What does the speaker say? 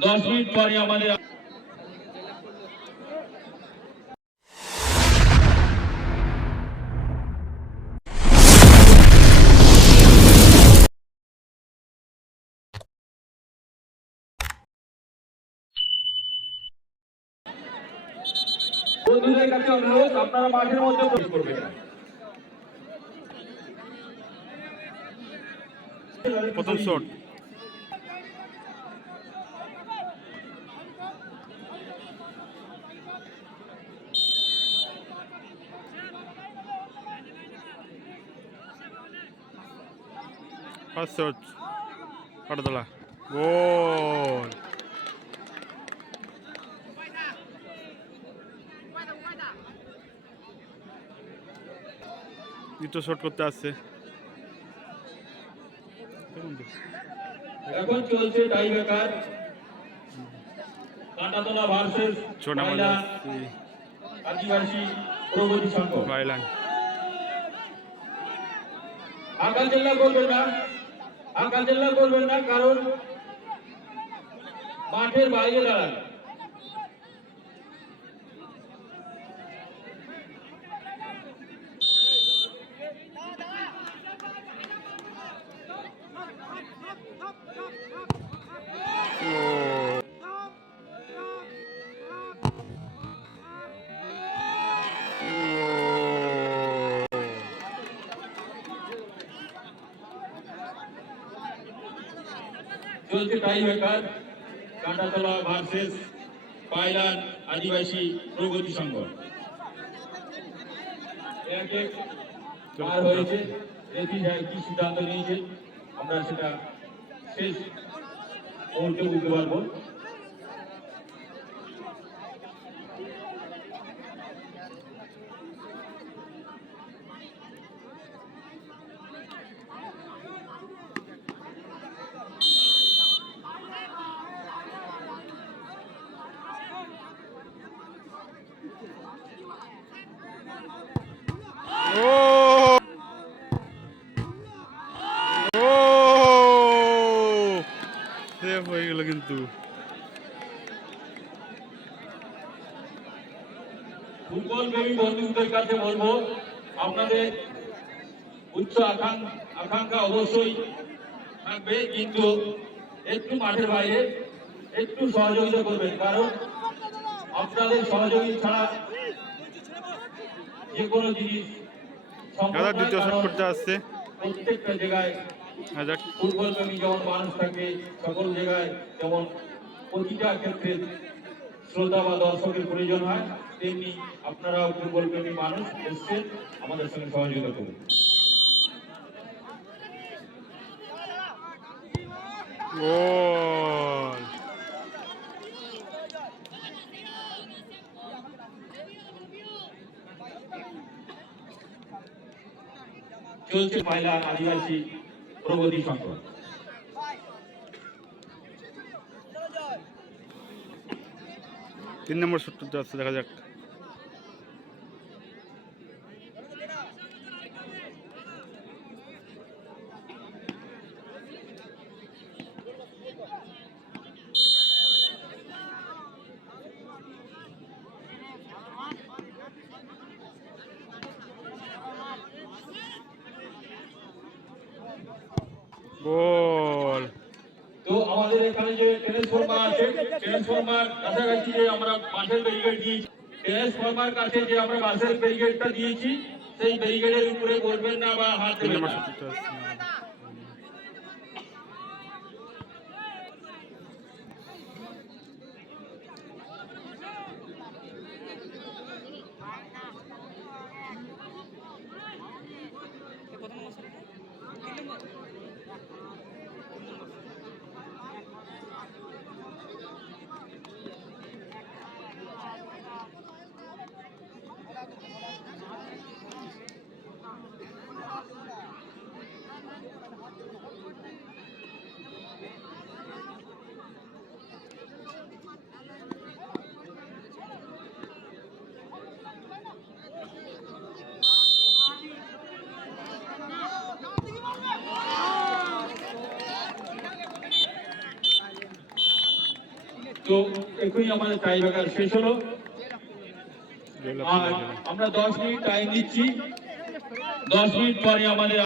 দশ মিনিট পরে আমাদের বন্ধুদের কাছে অনুরোধ আপনারা মাঠের মধ্যে প্রবেশ করবেন প্রথম শট ফার্স্ট শট পাটতলা গোল দ্বিতীয় শট করতে আসছে। এখন চলছে টাই বেকার কাঁটাতলা ভার্সেস ছোট মহিলা আদিবাসী প্রগতি সংঘ। বাইলান আকাল জেলা করবেন না। আকাল জেলা করবেন না কারণ মাঠের বাইরে দাঁড়ান ও চলছে টাই বেকার কাঁটাতলা ভার্সেস পাইলান আদিবাসী প্রগতি সংঘ পার হয়েছে দেখি কি সিদ্ধান্ত নিয়েছে আমরা সেটা শেষ। মুহূর্তে বুঝতে পারব ও ও সেভ হয়ে গেল কিন্তু। ফুটবল প্রেমী বন্ধুদের কাছে বলব আপনাদের উচ্চ আকাঙ্ক্ষা অবশ্যই থাকবে কিন্তু একটু মাঠের বাইরে একটু সহযোগিতা করবেন কারণ আপনাদের সহযোগী ছাড়া যে কোনো জিনিস দ্বিতীয় শট করতে আসছে। প্রত্যেকটা জায়গায় হাজার। ফুটবল প্রেমী যেমন মানুষ থাকে সকল জায়গায় যেমন প্রতিটা ক্ষেত্রে শ্রোতা বা দর্শকের প্রয়োজন হয় তেমনি আপনারাও ফুটবল প্রেমী মানুষ এসছেন আমাদের সঙ্গে সহযোগিতা করুন। গোল! চলছে মহিলা আদিবাসী প্রগতি সংঘ তিন নম্বর সূত্রটা আছে দেখা যাক। গোল। তো আমাদের এখানে যে ট্রান্সফরমার আছে ট্রান্সফরমার কাছাকাছি যে আমরা বাসের ব্যারিকেড দিয়েছি ট্রান্সফরমার কাছে যে আমরা বাসের ব্যারিকেডটা দিয়েছি সেই ব্যারিকেডের উপরে বলবেন না বা হাত দেবেন না। তো এখনই আমাদের টাই ব্যাকার শেষ হলো। আর আমরা দশ মিনিট টাইম দিচ্ছি দশ মিনিট পরে আমাদের